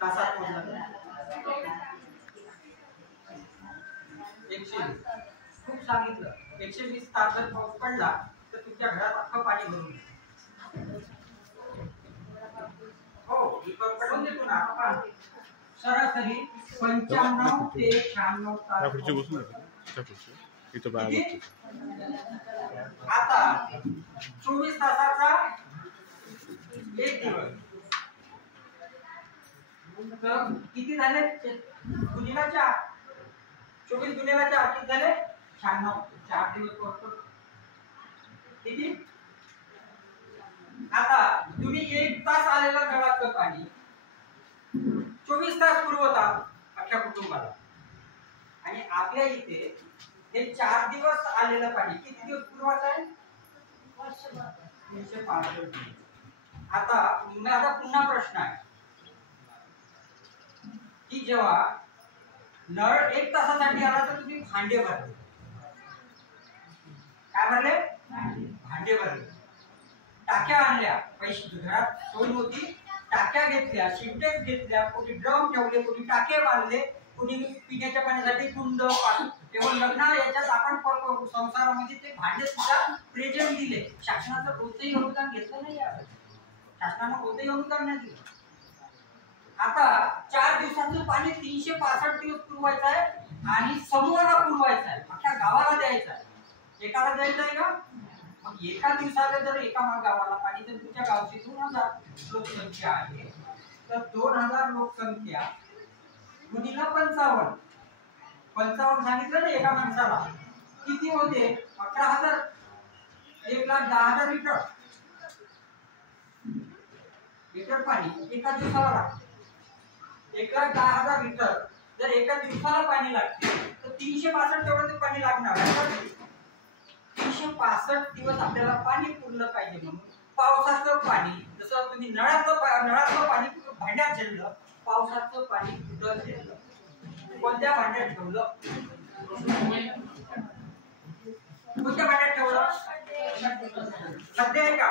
तासात मोजलं 120. खूप सांगितलं 120 तास जर पाऊस पडला तर तुमच्या घरात अख्खं पाणी भरून हो पडून देतो ना आपण. सरासरी 95 ते 96 तास. आता 24 तासाचा एक दिवस तर किती झाले गुणिला 4. 24 गुणिला 4 किती झाले 96. 4 दिवस करतो किती. आता तुम्ही 1 तास आलेलं नळाचं पाणी 24 तास पुरवता अख्ख्या कुटुंबाला. आणि आपल्या इथे हे 4 दिवस आलेलं पाणी किती दिवस पुरवायचं आहे 365. आता पुन्हा प्रश्न आहे की जेव्हा नळ 1 तासासाठी आला तर तुम्ही भांडे भरले. काय भरले भांडे भरले. टाक्या आणल्या पैसे घरात सोय होती टाक्या घेतल्या सिंटेक्स घेतल्या कोणी ड्रम ठेवले कोणी टाके बांधले कोणी पिण्याच्या पाण्यासाठी कुंड तेव्हा लग्न याच्यात आपण संसारामध्ये ते भांडे सुद्धा प्रेझेंट दिले. शासनाचं कोणतंही अनुदान घेतलं नाही यावेळी. शासनानं कोणतंही अनुदान नाही दिलं. आता 4 दिवसाचं पाणी 365 दिवस पुरवायचं आहे आणि समूहाला पुरवायचं आहे अख्ख्या गावाला द्यायचं आहे. एकाला द्यायचं आहे का मग एका दिवसाला जर एका गावाला पाणी तर तुमच्या गावची 2000 लोकसंख्या आहे तर 2000 लोकसंख्या गुणिला 55 सांगितलं ना एका माणसाला किती होते 11000. 1,10,000 लिटर पाणी एका दिवसाला लागते. 1,10,000 लिटर जर एका दिवसाला पाणी लागते तर 365 तेवढं पाणी लागणार. 365 दिवस आपल्याला पाणी पुरलं पाहिजे म्हणून पावसाचं पाणी जसं तुम्ही नळाचं पाणी भांड्यात ठेवलं पावसाचं पाणी कुठं ठेवलं कोणत्या भांड्यात ठेवलं कोणत्या भांड्यात ठेवलं सध्या आहे का